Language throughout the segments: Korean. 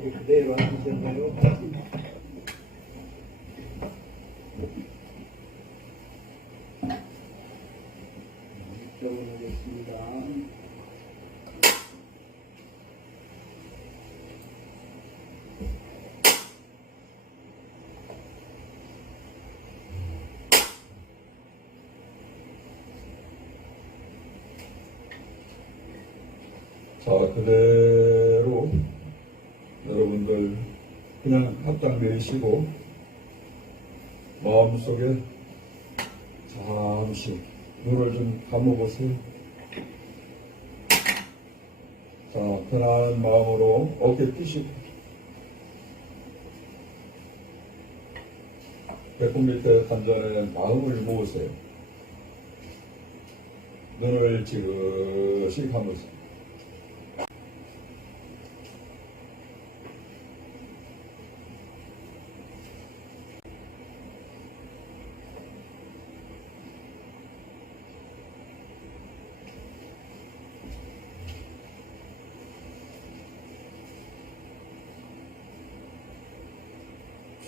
자리 그대로 앉으셨나요? 이쪽으로 하겠습니다. 자, 그대로 여러분들 그냥 합장 내쉬고 마음속에 잠시 눈을 좀 감아보세요. 자, 편안한 마음으로 어깨 펴시고 배꼽 밑에 단전에 마음을 모으세요. 눈을 지그시 감으세요.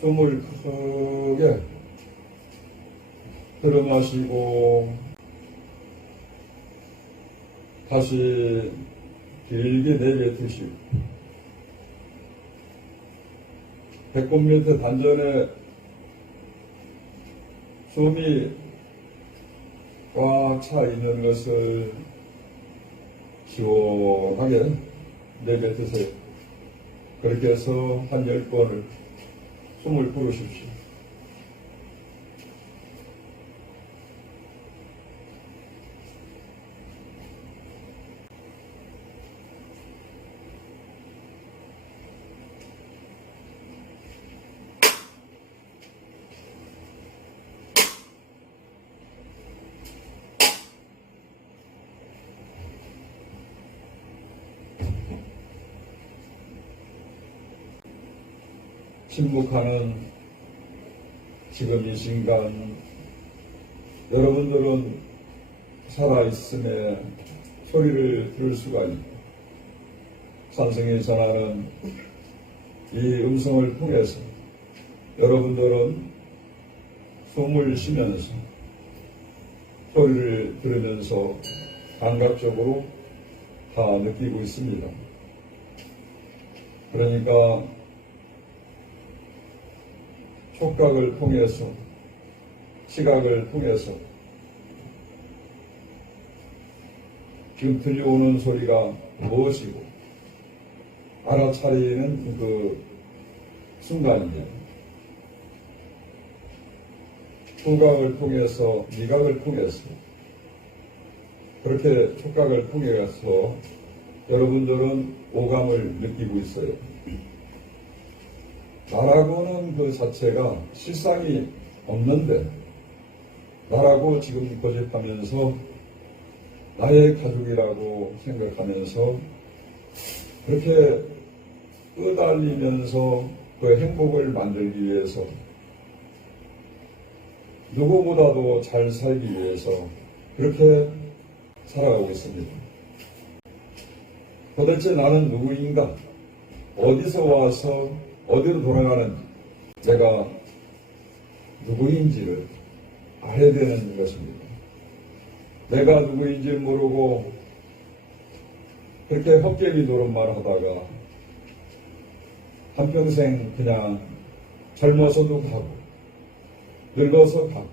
숨을 크게 들어마시고 다시 길게 내뱉으시고 배꼽 밑에 단전에 숨이 꽉 차 있는 것을 시원하게 내뱉으세요. 그렇게 해서 한 10번을 숨을 부르십시오. 침묵하는 지금 이 순간 여러분들은 살아있음에 소리를 들을 수가 있고 산성이 전하는 이 음성을 통해서 여러분들은 숨을 쉬면서 소리를 들으면서 감각적으로 다 느끼고 있습니다. 그러니까 촉각을 통해서 시각을 통해서 지금 들려오는 소리가 무엇이고 알아차리는 그 순간이냐, 후각을 통해서 미각을 통해서 그렇게 촉각을 통해서 여러분들은 오감을 느끼고 있어요. 나라고는 그 자체가 실상이 없는데 나라고 지금 고집하면서 나의 가족이라고 생각하면서 그렇게 끄달리면서 그 행복을 만들기 위해서 누구보다도 잘 살기 위해서 그렇게 살아가고 있습니다. 도대체 나는 누구인가? 어디서 와서 어디로 돌아가는지 내가 누구인지를 알아야 되는 것입니다. 내가 누구인지 모르고 그렇게 헛개비 노릇만 하다가 한평생 그냥 젊어서도 가고 늙어서 가고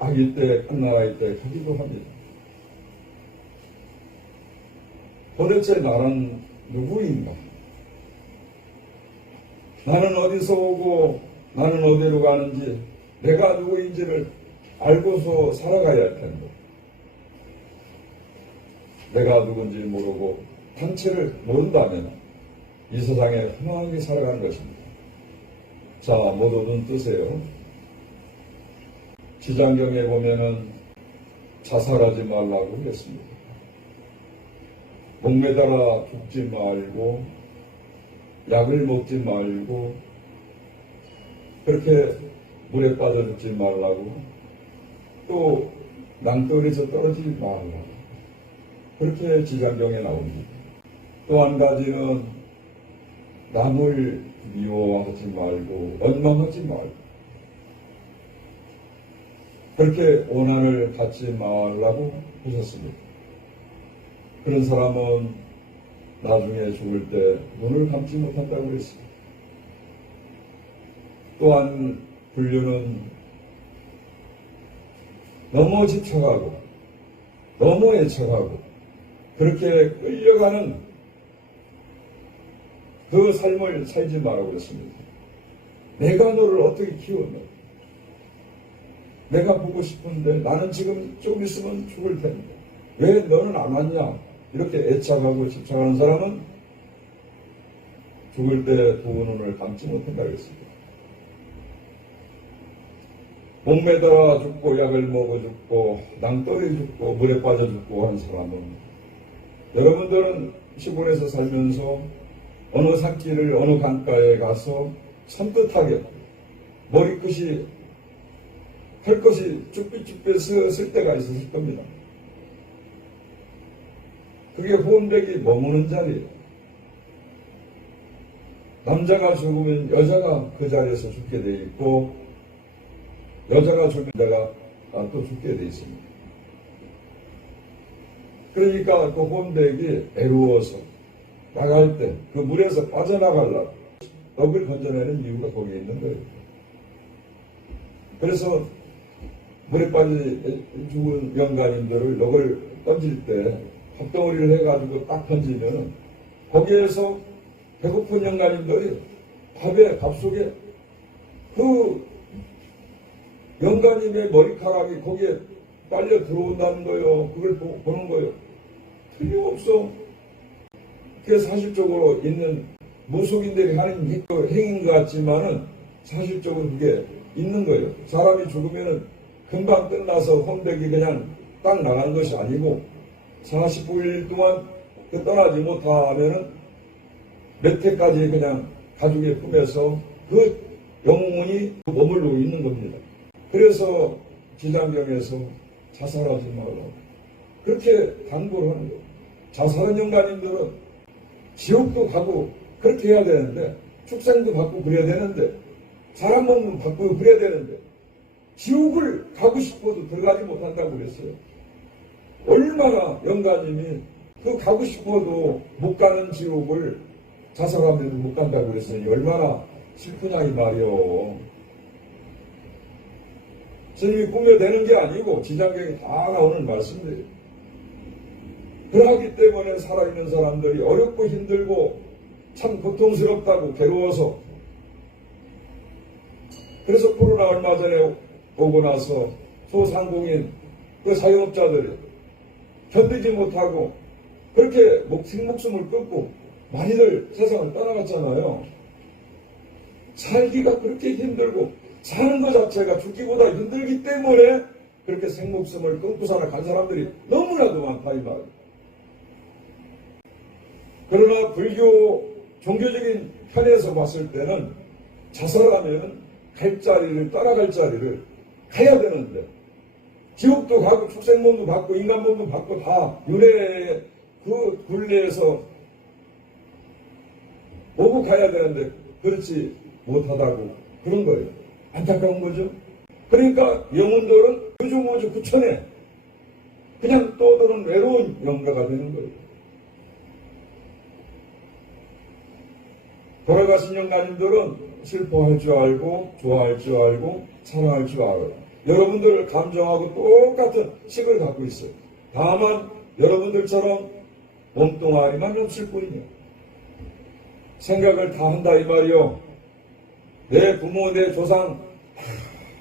아기 때 끝나갈 때 가기도 합니다. 도대체 나는 누구인가? 나는 어디서 오고 나는 어디로 가는지 내가 누구인지를 알고서 살아가야 할 텐데 내가 누군지 모르고 단체를 모른다면 이 세상에 허망하게 살아가는 것입니다. 자, 모두 눈 뜨세요. 지장경에 보면은 자살하지 말라고 했습니다. 목매달아 죽지 말고 약을 먹지 말고 그렇게 물에 빠져 죽지 말라고 또 낭떠러리에서 떨어지지 말라고 그렇게 지장경에 나옵니다. 또 한 가지는 남을 미워하지 말고 원망하지 말고 그렇게 원한을 갖지 말라고 하셨습니다. 그런 사람은 나중에 죽을 때 눈을 감지 못한다고 그랬습니다. 또한 불륜은 너무 집착하고 너무 애착하고 그렇게 끌려가는 그 삶을 살지 말라고 그랬습니다. 내가 너를 어떻게 키웠노? 내가 보고 싶은데 나는 지금 좀 있으면 죽을 텐데 왜 너는 안 왔냐? 이렇게 애착하고 집착하는 사람은 죽을 때 두 눈을 감지 못한다고 했습니다. 목매달아 죽고 약을 먹어 죽고 낭떠러지 죽고 물에 빠져 죽고 하는 사람은 여러분들은 시골에서 살면서 어느 산길을 어느 강가에 가서 선뜻하게 머리끝이 털것이 쭈삣쭈삣 쓸 때가 있었을 겁니다. 그게 혼백이 머무는 자리예요. 남자가 죽으면 여자가 그 자리에서 죽게 돼 있고 여자가 죽으면 여자가 또 죽게 돼 있습니다. 그러니까 그 혼백이 애로워서 나갈 때 그 물에서 빠져나가려고 넋을 건져내는 이유가 거기에 있는 거예요. 그래서 물에 빠져 죽은 영가님들을 넋을 던질 때 합덩어리를 해가지고 딱 던지면 거기에서 배고픈 영가님들이 밥 속에 그 영가님의 머리카락이 거기에 빨려 들어온다는 거예요. 그걸 보는 거예요. 틀림없어. 그게 사실적으로 있는 무속인들이 하는 행인 것 같지만은 사실적으로 그게 있는 거예요. 사람이 죽으면은 금방 끝나서 혼백이 그냥 딱 나가는 것이 아니고 49일 동안 떠나지 못하면은 몇 해까지 그냥 가족의 품에서 그 영혼이 머물러 있는 겁니다. 그래서 지장경에서 자살하지 말라고 그렇게 당부를 하는 거예요. 자살한 영가님들은 지옥도 가고 그렇게 해야 되는데 축생도 받고 그래야 되는데 사람 몸도 받고 그래야 되는데 지옥을 가고 싶어도 들어가지 못한다고 그랬어요. 얼마나 영가님이 그 가고 싶어도 못 가는 지옥을 자살하면 못 간다고 그랬으니 얼마나 슬프냐 이 말이요. 스님이 꾸며대는 게 아니고 지장경이 다 나오는 말씀이에요. 그러기 때문에 살아있는 사람들이 어렵고 힘들고 참 고통스럽다고 괴로워서 그래서 코로나 얼마 전에 오고 나서 소상공인 그 사용업자들이 견디지 못하고 그렇게 생목숨을 끊고 많이들 세상을 떠나갔잖아요. 살기가 그렇게 힘들고 사는 것 자체가 죽기보다 힘들기 때문에 그렇게 생목숨을 끊고 살아간 사람들이 너무나도 많다 이 말이에요. 그러나 불교 종교적인 편에서 봤을 때는 자살하면 갈 자리를 따라갈 자리를 가야 되는데 지옥도 가고 축생몸도 받고 인간몸도 받고 다 윤회의 그 굴레에서 오고 가야 되는데 그렇지 못하다고 그런 거예요. 안타까운 거죠. 그러니까 영혼들은 요조모조 구천에 그냥 떠드는 외로운 영가가 되는 거예요. 돌아가신 영가님들은 슬퍼할 줄 알고 좋아할 줄 알고 사랑할 줄 알아요. 여러분들 감정하고 똑같은 식을 갖고 있어요. 다만 여러분들처럼 몸뚱아리만 없을 뿐이에요. 생각을 다 한다 이 말이요. 내 부모 내 조상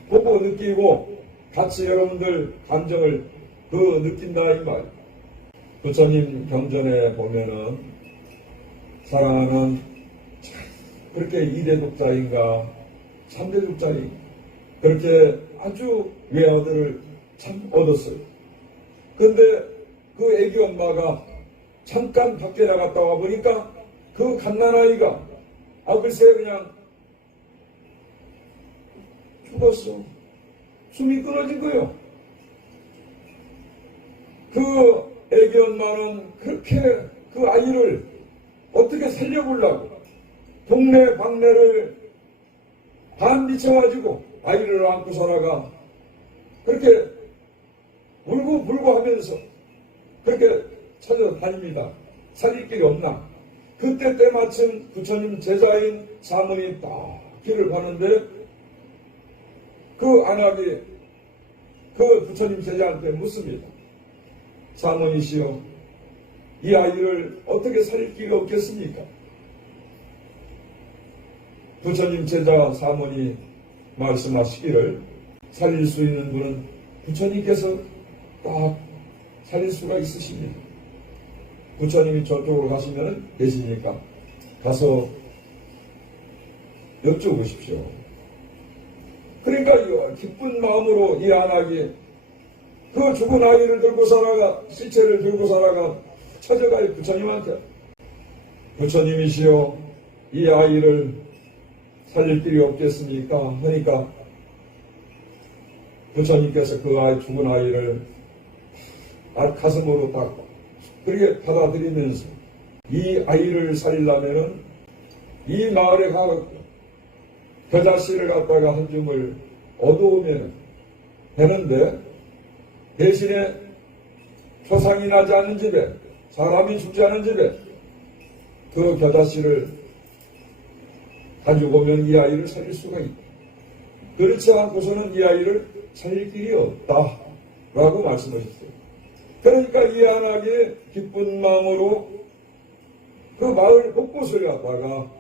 보고 느끼고 같이 여러분들 감정을 느낀다 이 말이에요. 부처님 경전에 보면은 사랑하는 그렇게 2대 독자인가 3대 독자인가 그렇게 아주 외아들을 참 얻었어요. 근데 그 애기 엄마가 잠깐 밖에 나갔다 와 보니까 그 갓난아이가 글쎄 그냥 죽었어. 숨이 끊어진 거예요. 그 애기 엄마는 그렇게 그 아이를 어떻게 살려보려고 동네 방네를 반 미쳐가지고 아이를 안고 살아가 그렇게 울고불고 하면서 그렇게 찾아다닙니다. 살릴 길이 없나? 그때 때마침 부처님 제자인 사모니 딱 길을 가는데 그 안압이 그 부처님 제자한테 묻습니다. 사모니시여, 이 아이를 어떻게 살릴 길이 없겠습니까? 부처님 제자 사모니 말씀하시기를 살릴 수 있는 분은 부처님께서 딱 살릴 수가 있으십니다. 부처님이 저쪽으로 가시면 계시니까 가서 여쭤보십시오. 그러니까 이 기쁜 마음으로 이 안악이 그 죽은 아이를 들고 살아가 시체를 들고 살아가 찾아가요. 부처님한테 부처님이시여, 이 아이를 살릴 길이 없겠습니까? 하니까 부처님께서 그 아이 죽은 아이를 가슴으로 딱 그렇게 받아들이면서 이 아이를 살리려면은 이 마을에 가서 겨자씨를 갖다가 한 줌을 얻어오면 되는데 대신에 초상이 나지 않는 집에 사람이 죽지 않은 집에 그 겨자씨를 가지고 오면 이 아이를 살릴 수가 있다. 그렇지 않고서는 이 아이를 살릴 길이 없다 라고 말씀하셨어요. 그러니까 이 안악이 기쁜 마음으로 그 마을 곳곳을 갔다가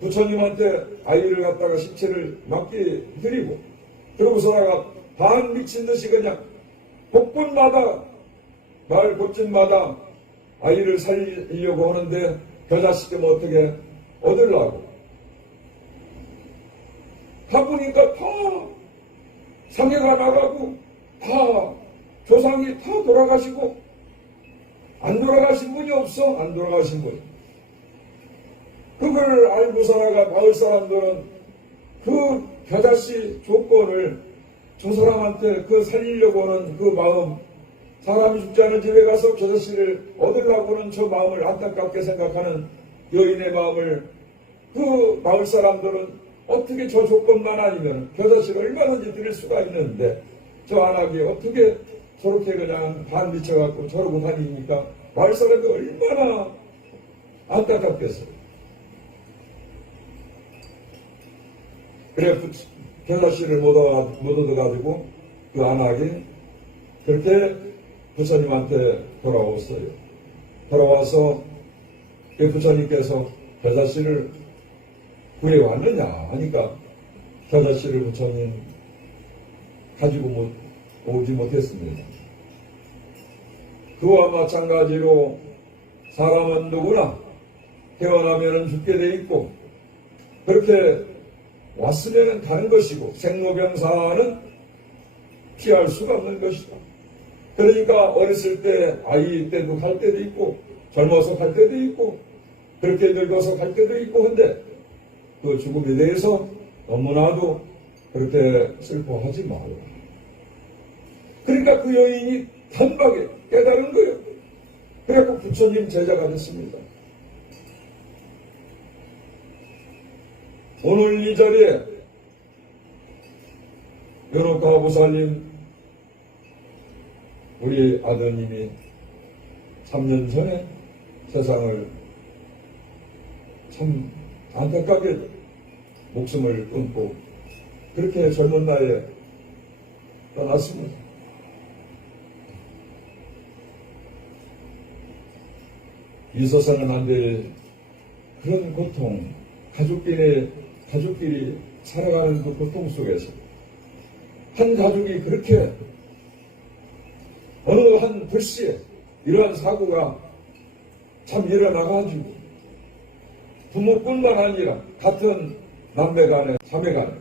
부처님한테 아이를 갖다가 시체를 맡겨드리고 그러고서다가 반 미친 듯이 그냥 곳곳마다 마을 곳곳마다 아이를 살리려고 하는데 겨자씨쯤 어떻게 얻으려고 가보니까 다 상해가 나가고 다 조상이 다 돌아가시고 안 돌아가신 분이 없어. 안 돌아가신 분. 그걸 알고 살아가 마을 사람들은 그 겨자씨 조건을 저 사람한테 그 살리려고 하는 그 마음, 사람이 죽지 않은 집에 가서 겨자씨를 얻으려고 하는 저 마음을 안타깝게 생각하는 여인의 마음을 그 마을 사람들은 어떻게 저 조건만 아니면 겨자씨를 얼마든지 드릴 수가 있는데 저 안악이 어떻게 저렇게 그냥 반 미쳐갖고 저러고 다니니까 마을 사람이 얼마나 안타깝겠어요. 그래 겨자씨를 못 얻어가지고 그 안악이 그렇게 부처님한테 돌아왔어요. 돌아와서 그 부처님께서 겨자씨를 구해왔느냐 하니까 겨자씨를 부처님 가지고 오지 못했습니다. 그와 마찬가지로 사람은 누구나 태어나면 죽게 돼 있고 그렇게 왔으면 가는 것이고 생로병사는 피할 수가 없는 것이다. 그러니까 어렸을 때 아이 때도 갈 때도 있고 젊어서 갈 때도 있고 그렇게 늙어서 갈 때도 있고 한데 그 죽음에 대해서 너무나도 그렇게 슬퍼하지 말라. 그러니까 그 여인이 단박에 깨달은 거예요. 그래서 부처님 제자가 됐습니다. 오늘 이 자리에 연옥가 보살님 우리 아드님이 3년 전에 세상을 참 안타깝게 목숨을 끊고 그렇게 젊은 나이에 떠났습니다. 있어서는 안 될 그런 고통, 가족끼리 살아가는 그 고통 속에서 한 가족이 그렇게 어느 한 불시에 이러한 사고가 참 일어나가지고 부모뿐만 아니라 같은 남매간에 자매간에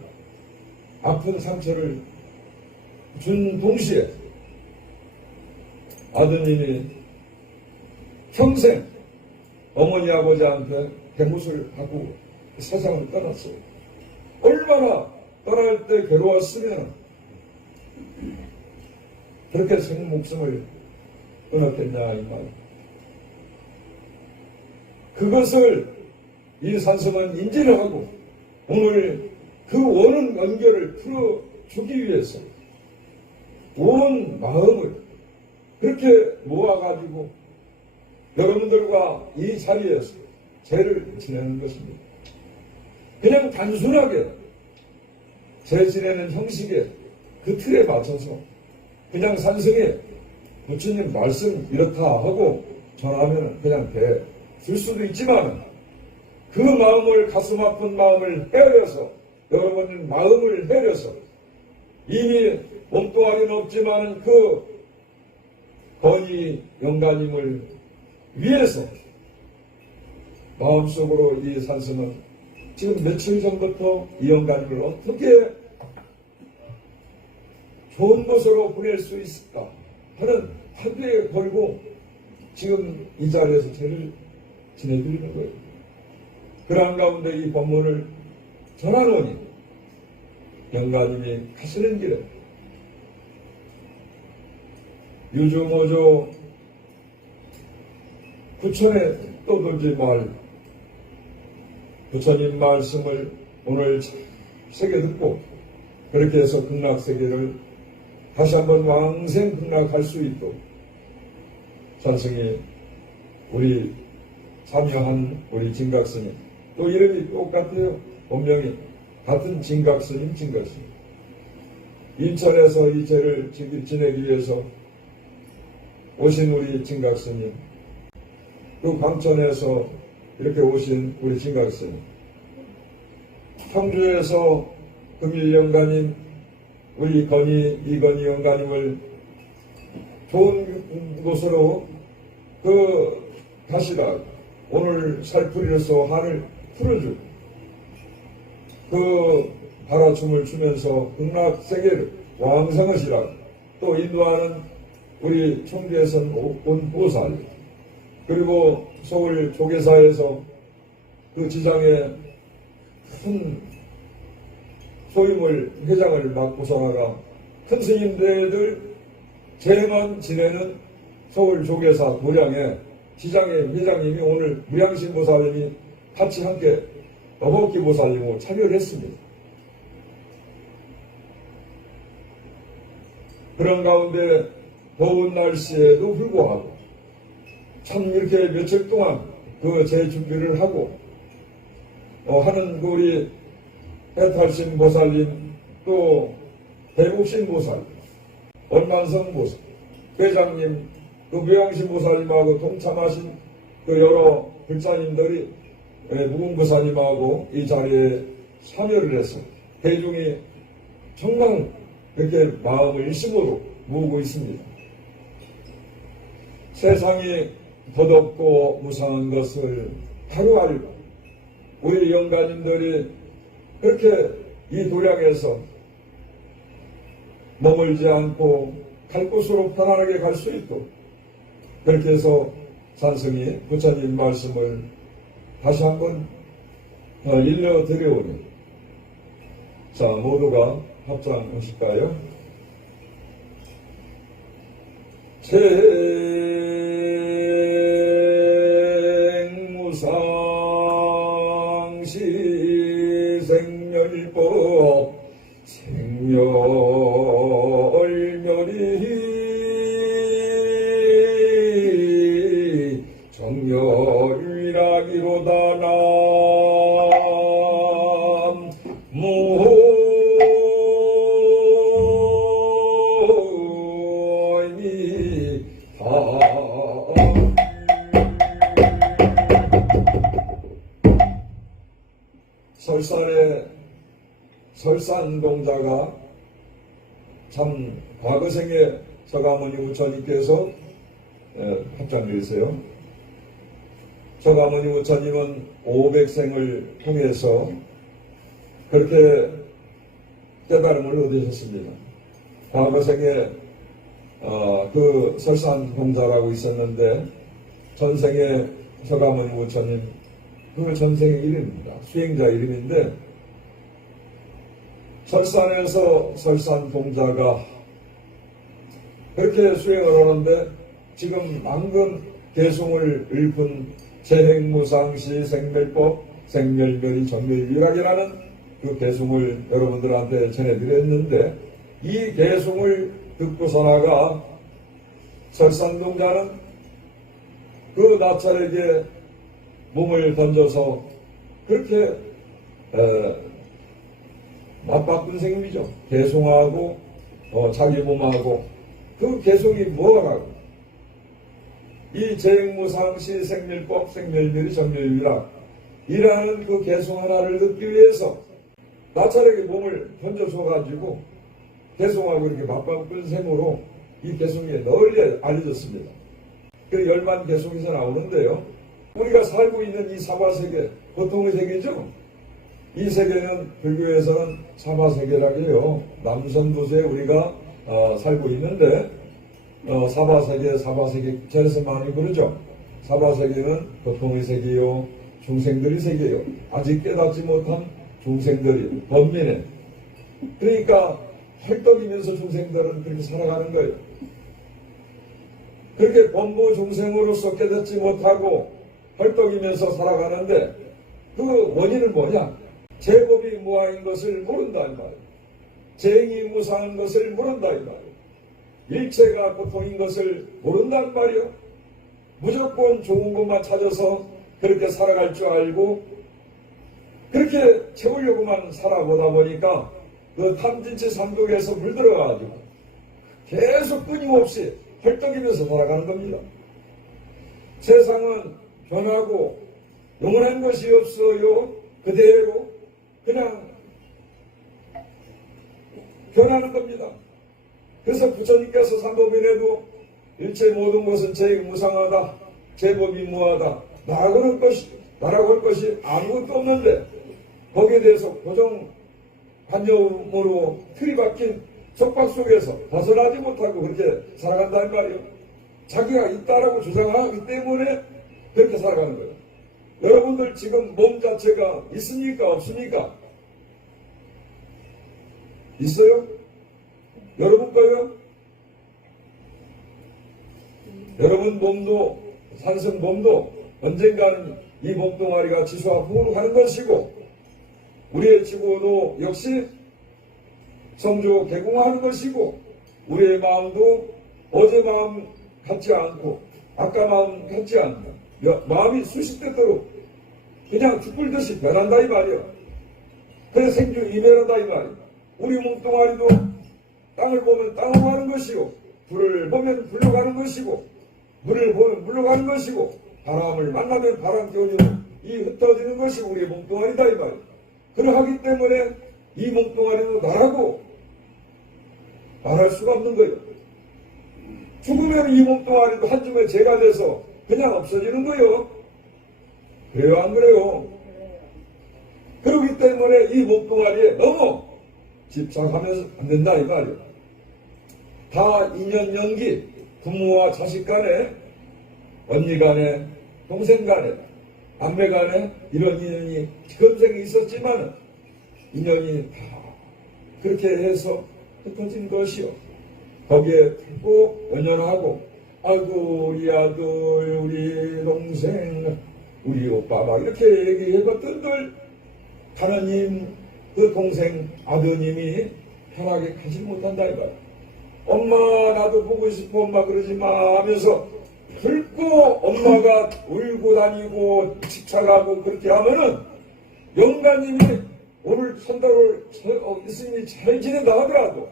아픈 상처를 준 동시에 아드님이 평생 어머니 아버지한테 대못을 하고 세상을 떠났어요. 얼마나 떠날 때 괴로웠으면 그렇게 생 목숨을 끊었겠냐 이 말. 그것을 이 산성은 인지를 하고 오늘 그 원은 연결을 풀어주기 위해서 온 마음을 그렇게 모아가지고 여러분들과 이 자리에서 제를 지내는 것입니다. 그냥 단순하게 제 지내는 형식에 그 틀에 맞춰서 그냥 산성에 부처님 말씀 이렇다 하고 전하면 그냥 될 수도 있지만 그 마음을 가슴 아픈 마음을 헤아려서 여러분 마음을 헤아려서 이미 몸뚱아리는 없지만 그 건이 영가님을 위해서 마음속으로 이 산성은 지금 며칠 전부터 이 영가님을 어떻게 좋은 곳으로 보낼 수 있을까 하는 합의에 걸고 지금 이 자리에서 제를 지내드리는 거예요. 그러한 가운데 이 법문을 전하노니 영가님이 가시는 길에 유중오조 부천에 떠돌지 말 부처님 말씀을 오늘 새겨 듣고 그렇게 해서 극락세계를 다시 한번 왕생 극락할 수 있도록 산성이 우리 참여한 우리 진각스님 또 이름이 똑같아요. 본명이 같은 진각스님 인천에서 이 제를 지내기 위해서 오신 우리 진각스님 또 광천에서 이렇게 오신 우리 진각스님 청주에서 금일영가님 우리 이건희 영가님을 좋은 곳으로 가시라 오늘 살풀이로서 한을 풀어주고 그 바라춤을 추면서 극락세계를 왕성하시라 또 인도하는 우리 청주에서 온 보살 그리고 서울 조계사에서 그 지장에 큰 소임을 회장을 맡고서나가 큰 스님들을 제만 지내는 서울 조계사 도량의 지장의 회장님이 오늘 무량신 보살님이 같이 함께 어복기 보살님하고 참여를 했습니다. 그런 가운데 더운 날씨에도 불구하고 참 이렇게 며칠 동안 그 제 준비를 하고 하는 그 우리 해탈신 보살님 또 대복신 보살 원만성 보살 회장님 그 무양신 보살님하고 동참하신 그 여러 불자님들이 무궁보살님하고 이 자리에 참여를 해서 대중이 정말 그렇게 마음을 일심으로 모으고 있습니다. 세상이 더덥고 무상한 것을 바로 알고 우리 영가님들이 그렇게 이 도량에서 머물지 않고 갈 곳으로 편안하게 갈 수 있도록 그렇게 해서 산성이 부처님 말씀을 다시 한번 일러드려오니 자 모두가 합장하실까요? 생무상시 생멸법 생멸멸이 정멸위락이로다 설산동자가 참 과거생에 서가모니 우처님께서 합장되세요. 서가모니 우처님은 500생을 통해서 그렇게 깨달음을 얻으셨습니다. 과거생에 그 설산동자라고 있었는데 전생에 서가모니 우처님 그 전생의 이름입니다. 수행자 이름인데 설산에서 설산동자가 그렇게 수행을 하는데 지금 방금 개송을 읊은 재행무상시 생멸법 생멸멸이 정멸유락이라는 그 개송을 여러분들한테 전해드렸는데, 이 개송을 듣고 서나가 설상동자는 그 나찰에게 몸을 던져서 그렇게 맞바꾼 셈이죠. 개송하고 자기 몸하고 그 개송이 뭐라고? 이 재행무상시 생멸법 생멸멸이 정멸유락 이라는 그 개송 하나를 듣기 위해서 나찰에게 몸을 던져줘가지고 개송하고 이렇게 맞바꾼 셈으로 이 개송이 널리 알려졌습니다. 그 열만 개송에서 나오는데요. 우리가 살고 있는 이 사바세계, 보통의 세계죠. 이 세계는 불교에서는 사바세계라고 해요. 남선도세에 우리가 살고 있는데 사바세계 제에서 많이 부르죠. 사바세계는 보통의 세계요, 중생들의 세계요. 아직 깨닫지 못한 중생들이 범민에. 그러니까 헐떡이면서 중생들은 그렇게 살아가는 거예요. 그렇게 범부 중생으로서 깨닫지 못하고 헐떡이면서 살아가는데 그 원인은 뭐냐? 제법이 무아인 것을 모른다 이 말이에요. 재행이 무상한 것을 모른다 이 말이에요. 일체가 보통인 것을 모른단 말이에요. 무조건 좋은 것만 찾아서 그렇게 살아갈 줄 알고 그렇게 채우려고만 살아보다 보니까 그 탐진치 삼독에서 물들어가지고 계속 끊임없이 헐떡이면서 살아가는 겁니다. 세상은 변하고 영원한 것이 없어요. 그대로 그냥 변하는 겁니다. 그래서 부처님께서 삼법인에도 일체 모든 것은 재무상하다, 제법이 무하다, 나라고 할 것이 아무것도 없는데 거기에 대해서 고정관념으로 틀이 박힌 속박 속에서 벗어나지 못하고 그렇게 살아간다는 말이에요. 자기가 있다라고 주장하기 때문에 그렇게 살아가는 거예요. 여러분들 지금 몸 자체가 있습니까? 없습니까? 있어요? 여러분 거요? 여러분 몸도, 산성 몸도 언젠가는 이 몸뚱아리가 지수와 풍으로 가는 것이고, 우리의 지구도 역시 성조 개공하는 것이고, 우리의 마음도 어제 마음 같지 않고, 아까 마음 같지 않고, 마음이 수십대도록 그냥 죽불듯이 변한다 이 말이야. 그래서 생주 이멸한다 이 말이야. 우리 몸뚱아리도 땅을 보면 땅으로 가는 것이고, 불을 보면 불로 가는 것이고, 물을 보면 물로 가는 것이고, 바람을 만나면 바람 기운으로 이 흩어지는 것이 우리의 몸뚱아리다 이 말이야. 그러하기 때문에 이 몸뚱아리도 나라고 말할 수가 없는 거예요. 죽으면 이 몸뚱아리도 한 줌의 재가 돼서 그냥 없어지는 거예요. 그래요 안 그래요? 그렇기 때문에 이 몸뚱아리에 너무 집착하면 안 된다 이 말이에요. 다 인연 연기, 부모와 자식 간에, 언니 간에, 동생 간에, 남매 간에 이런 인연이 금생에 있었지만 인연이 다 그렇게 해서 흩어진 것이요. 거기에 꼭 연연하고 아이고 우리 아들, 우리 동생, 우리 오빠 막 이렇게 얘기해봤던들 하나님 그 동생 아드님이 편하게 가지 못한다 이 말. 엄마 나도 보고 싶어 엄마 그러지 마 하면서 결코 엄마가 울고 다니고 집착하고 그렇게 하면은 영가님이 오늘 선달을 스님이 잘 지낸다 하더라도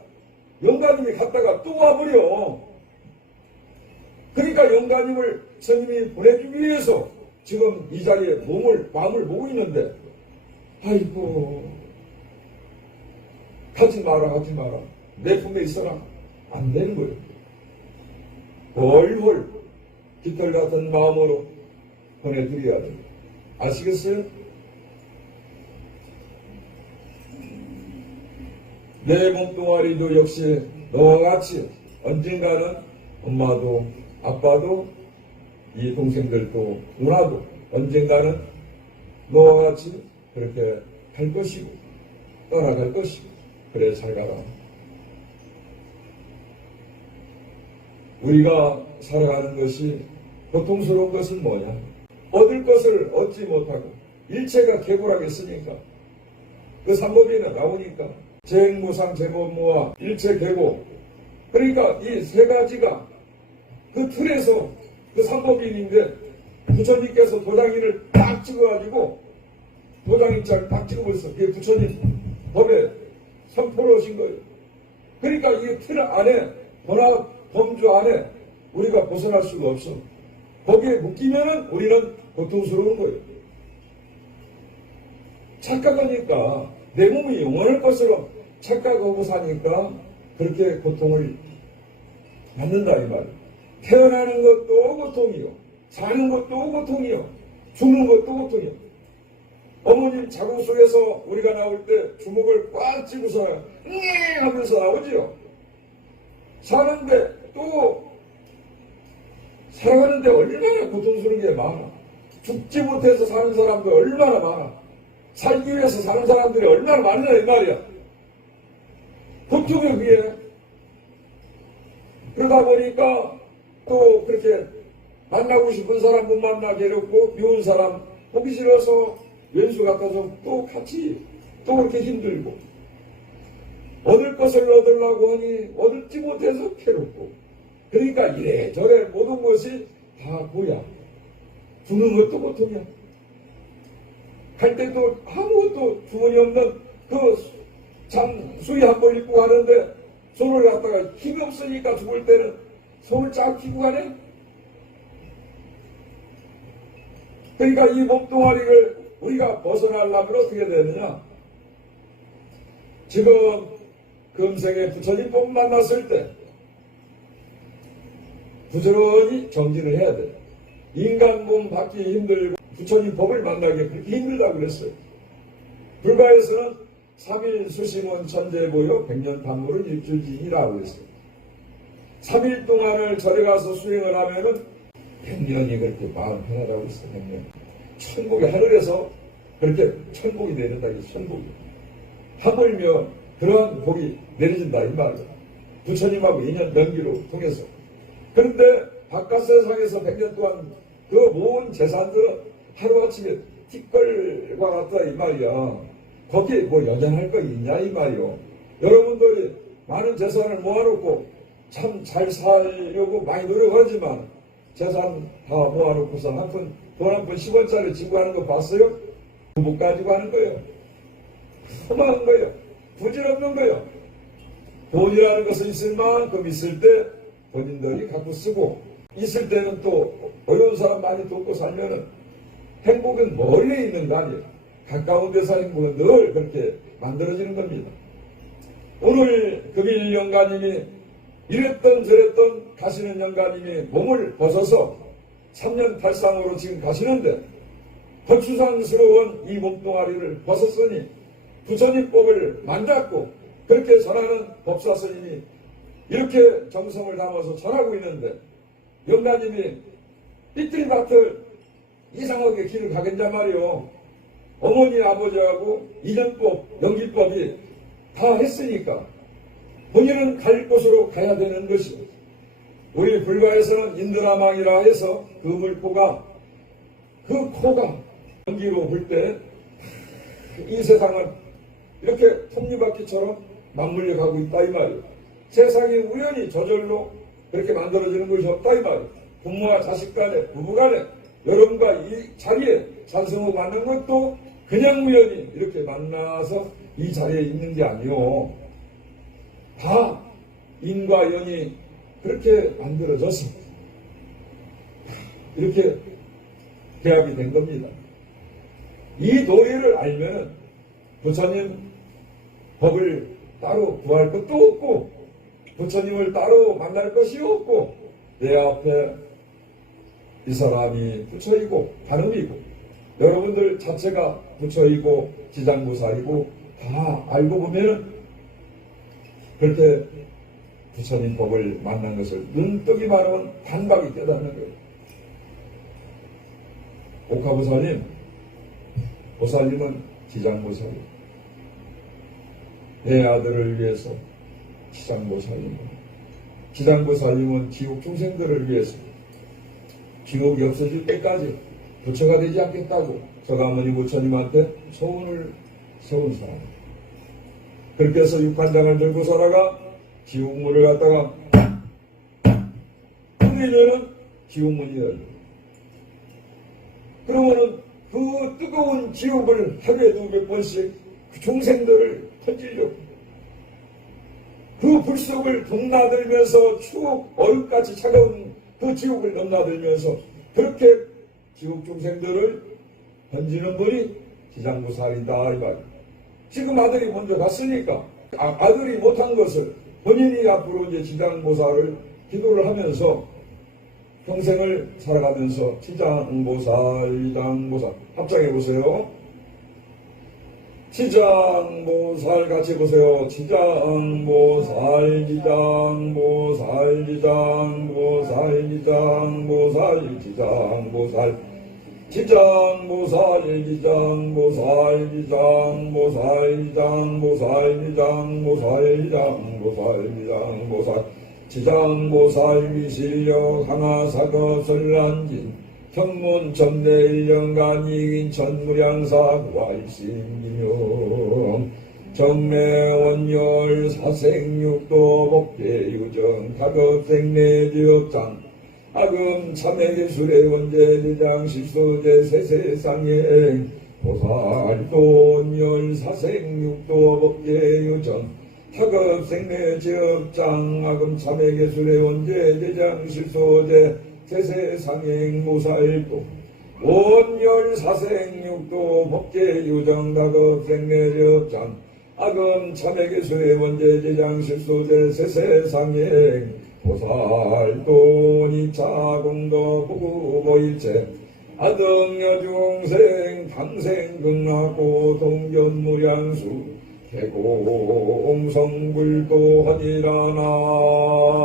영가님이 갔다가 또 와버려. 그러니까 영가님을 스님이 보내주기 위해서 지금 이 자리에 마음을 모으고 있는데 아이고 가지 마라 내 품에 있어라 안 되는 거예요. 월월 깃털 같은 마음으로 보내드려야 돼요. 아시겠어요? 내 몸뚱아리도 역시 너와 같이 언젠가는 엄마도 아빠도 이 동생들도 누나도 언젠가는 너와 같이 그렇게 갈 것이고 떠나갈 것이고 그래 잘 가라. 우리가 살아가는 것이 고통스러운 것은 뭐냐? 얻을 것을 얻지 못하고 일체가 개고라겠으니까 그 삼법인에 나오니까 재행무상 재법무와 일체 개고, 그러니까 이 세 가지가 그 틀에서 그 삼법인인데 부처님께서 도장인을 딱 찍어가지고 도장인장을 딱 찍어버렸어. 그게 부처님 법에 선포를 하신 거예요. 그러니까 이 틀 안에 번화 범주 안에 우리가 벗어날 수가 없어. 거기에 묶이면은 우리는 고통스러운 거예요. 착각하니까 내 몸이 영원할 것으로 착각하고 사니까 그렇게 고통을 받는다 이 말이에요. 태어나는 것도 고통이요, 사는 것도 고통이요, 죽는 것도 고통이요. 어머님 자궁 속에서 우리가 나올 때 주먹을 꽉 쥐고서 하면서 나오지요. 사는데 또 살아가는데 얼마나 고통스러운 게 많아. 죽지 못해서 사는 사람도 얼마나 많아. 살기 위해서 사는 사람들이 얼마나 많으냐 이 말이야. 고통에 비해. 그러다 보니까 또 그렇게 만나고 싶은 사람 못 만나게 해놓고 미운 사람 보기 싫어서 왼수 같아서 또 같이 또 그렇게 힘들고, 얻을 것을 얻으려고 하니 얻지 못해서 괴롭고, 그러니까 이래저래 모든 것이 다 고야. 죽는 것도 고통이야. 갈 때도 아무것도 주머니 없는 그 참 수의 한 번 입고 가는데 손을 갖다가 힘이 없으니까 죽을 때는 손을 쫙 펴고 가네. 그러니까 이 몸뚱아리를 우리가 벗어나려면 어떻게 되느냐. 지금 금생에 부처님 법 만났을 때 부지런히 정진을 해야 돼. 인간 몸 받기 힘들고 부처님 법을 만나기 그렇게 힘들다고 그랬어요. 불가에서는 3일 수심은 천재보여 100년 단물은 일주지이라고 그랬어요. 3일 동안을 절에 가서 수행을 하면은 100년이 그렇게 마음 편하다고 했어요. 100년. 천국의 하늘에서 그렇게 천국이 내린다. 천국이. 하물며 그러한 복이 내려진다 이 말이에요. 부처님하고 인연 명기로 통해서. 그런데 바깥 세상에서 100년 동안 그 모은 재산들은 하루아침에 티끌과 같다 이 말이야. 거기에 뭐 여전할 거 있냐 이 말이요. 여러분들이 많은 재산을 모아놓고 참 잘 살려고 많이 노력하지만 재산 다 모아놓고서 돈 한 푼 10원짜리 지고 하는 거 봤어요? 못 가지고 하는 거예요. 허망한 거예요. 부질없는 거예요. 돈이라는 것은 있을 만큼 있을 때 본인들이 갖고 쓰고, 있을 때는 또 어려운 사람 많이 돕고 살면은 행복은 멀리 있는 거 아니에요. 가까운 데서 행복은 늘 그렇게 만들어지는 겁니다. 오늘 금일 영가님이 이랬던 저랬던 가시는 영가님이 몸을 벗어서 3년 탈상으로 지금 가시는데 거추상스러운 이 몸뚱아리를 벗었으니 부처님법을 만났고 그렇게 전하는 법사스님이 이렇게 정성을 담아서 전하고 있는데 영가님이 삐뚤이밭을 이상하게 길을 가겠단 말이요. 어머니 아버지하고 이전법 연기법이 다 했으니까 본인은 갈 곳으로 가야 되는 것이, 우리 불가에서는 인드라망이라 해서 그 물코가 그 코가 연기로 불 때 이 세상은 이렇게 톱니바퀴처럼 맞물려 가고 있다 이 말이에요. 세상이 우연히 저절로 그렇게 만들어지는 것이 없다 이 말이에요. 부모와 자식 간에, 부부 간에, 여러분과 이 자리에 산성을 만난 것도 그냥 우연히 이렇게 만나서 이 자리에 있는 게 아니요. 다 인과 연이 그렇게 만들어져서 이렇게 계합이 된 겁니다. 이 도리를 알면 부처님 법을 따로 구할 것도 없고 부처님을 따로 만날 것이 없고 내 앞에 이 사람이 부처이고 다름이고 여러분들 자체가 부처이고 지장보살이고 다 알고 보면 그렇게 부처님 법을 만난 것을 눈뜨기만 하면 단박에 깨닫는 거예요. 옥하보살님, 보살님은 지장보살이에요. 내 아들을 위해서 지장보살님, 지장보살님은 지옥 중생들을 위해서 지옥이 없어질 때까지 부처가 되지 않겠다고 서가모니 부처님한테 소원을 세운 사람. 그렇게 해서 육한장을 들고 살아가 지옥문을 갖다가 흔들면은 지옥문이 열려. 그러면은 그 뜨거운 지옥을 하루에도 몇 번씩 그 종생들을 던지려고 그 불속을 동나들면서 추억 얼음같이 차가운 그 지옥을 넘나들면서 그렇게 지옥 종생들을 던지는 분이 지장보살이다 이 말이에요. 지금 아들이 먼저 갔으니까 아들이 못한 것을 본인이 앞으로 이제 지장보살을 기도를 하면서 평생을 살아가면서 지장보살 합장해 보세요. 지장보살 같이 해보세요. 지장보살 지장보살 지장보살 지장보살 지장보살 지장보살 지장보살 지장보살 지장보살 지장보살 지장보살 지장보살 지장보살 미실력 하나사거설란진 경문 전내일년간 이긴 천무량사 구화일심기념 정매원열 사생육도 법계유정 가급생내지역장 아금 참회계술의 원제대장 십소제 세세상에 보살돈열 사생육도 법계유정 타급생내지역장 아금 참회계술의 원제대장 십소제 세세상행 모살도 원열사생육도 법계유정다급생내력장 아금 참회계수의 원제제장 실소제 세세상행 보살도 니차공도 부구보일체 아등여중생 당생극락고 동견무량수 개공성불도 하니라나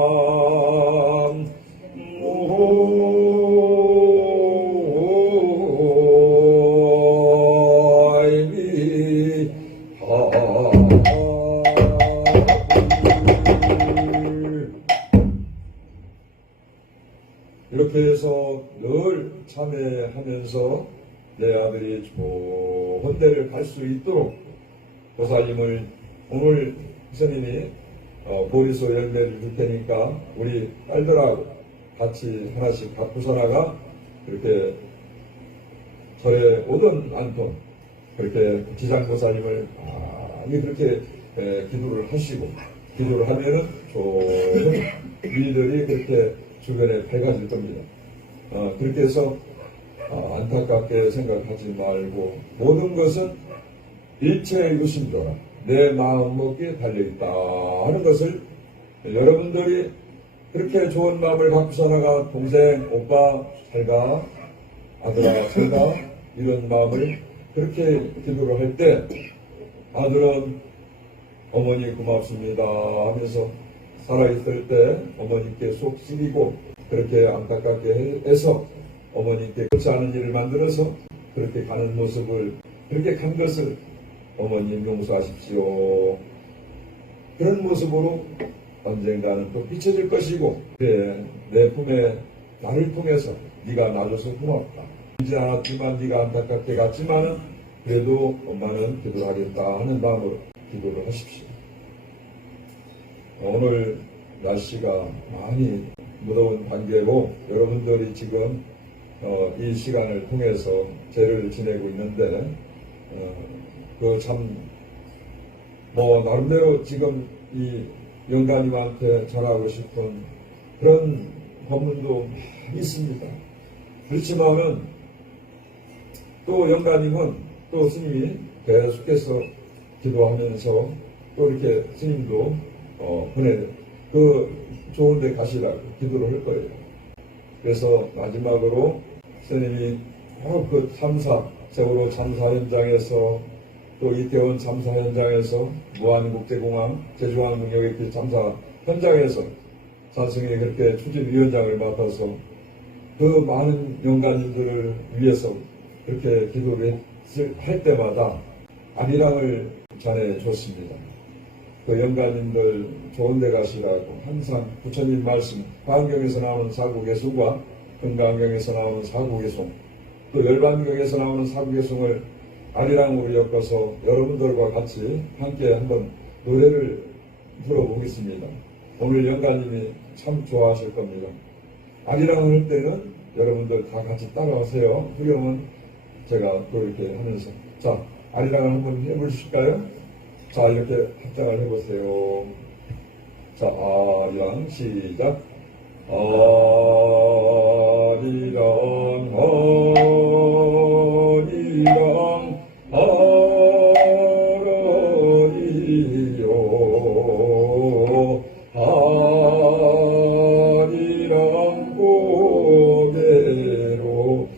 이렇게 해서 늘 참회하면서 내 아들이 좋은 데를 갈 수 있도록 보살님을 오늘 스님이 보리소 열매를 줄 테니까 우리 딸들하고 같이 하나씩 갖고 살아가 그렇게 절에 오든 않든 그렇게 지장보살님을 많이 그렇게 기도를 하시고 기도를 하면은 좋은 일들이 그렇게 주변에 밝아질 겁니다. 그렇게 해서 안타깝게 생각하지 말고 모든 것은 일체의 유심조라 내 마음먹기에 달려있다 하는 것을 여러분들이 그렇게 좋은 마음을 갖고 살아가 동생, 오빠 잘가, 아들아 잘가 이런 마음을 그렇게 기도를 할 때 아들은 어머니 고맙습니다 하면서 살아있을 때 어머니께 속 쓰리고 그렇게 안타깝게 해서 어머니께 그렇지 않은 일을 만들어서 그렇게 가는 모습을 그렇게 간 것을 어머님 용서하십시오. 그런 모습으로 언젠가는 또 비춰질 것이고 그래 내 품에 나를 통해서 네가 나줘서 고맙다. 이제 않았지만 네가 안타깝게 갔지만은 그래도 엄마는 기도하겠다 하는 마음으로 기도를 하십시오. 오늘 날씨가 많이 무더운 관계로 여러분들이 지금 이 시간을 통해서 제를 지내고 있는데 그 참 뭐 나름대로 지금 이 영가님한테 전하고 싶은 그런 법문도 많이 있습니다. 그렇지만은 또 영가님은 또 스님이 계속해서 기도하면서 또 이렇게 스님도 그 좋은 데 가시라고 기도를 할 거예요. 그래서 마지막으로 스님이 그 세월호 참사 현장에서 또 이태원 참사 현장에서 무안국제공항 제주항공역의 그 참사 현장에서 산승이 그렇게 추진위원장을 맡아서 그 많은 영가님들을 위해서 그렇게 기도를 할 때마다 안일함을 전해줬습니다. 그 영가님들 좋은 데 가시라고 항상 부처님 말씀, 가안경에서 나오는 사구개수과 금강경에서 나오는 사구개송 또 열반경에서 나오는 사부개송을 아리랑으로 엮어서 여러분들과 같이 함께 한번 노래를 들어보겠습니다. 오늘 영가님이 참 좋아하실 겁니다. 아리랑을 할 때는 여러분들 다 같이 따라하세요. 후렴은 제가 또 이렇게 하면서. 자, 아리랑을 한번 해보실까요? 자, 이렇게 합장을 해보세요. 자, 아리랑 시작. 아리랑 아리랑 아라리요 아리랑 고개로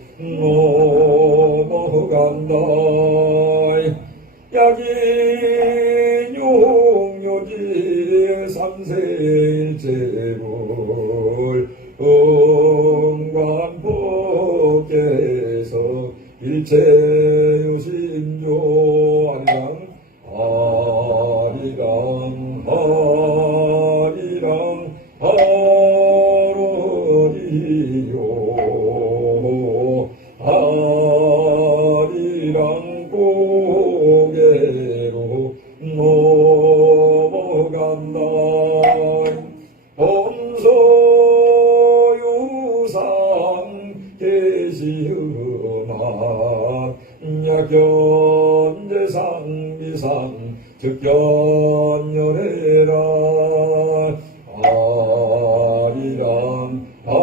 넘어간다. 약인 용료지 삼세일체불 응관법계에서 일체요심조 아리랑 아리랑 아라리요 아리랑 고개로 넘어간다. 범소유상 계시음한 약견재상 미상 즉견열애라 아리랑 아리랑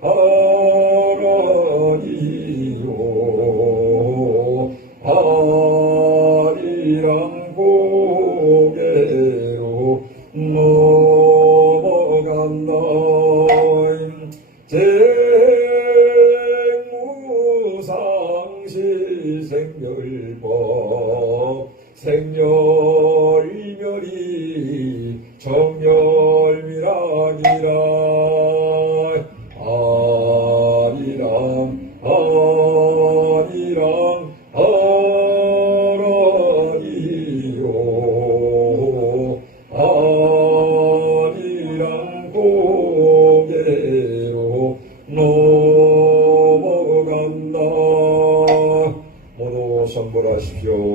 아라리요 아리랑 고개로 넘어간다. 쟁무상시 생멸법 생멸멸이 정멸미락이라 아리랑 아리랑 아라리요 아리랑 고개로 넘어간다. 모두 선물하십시오.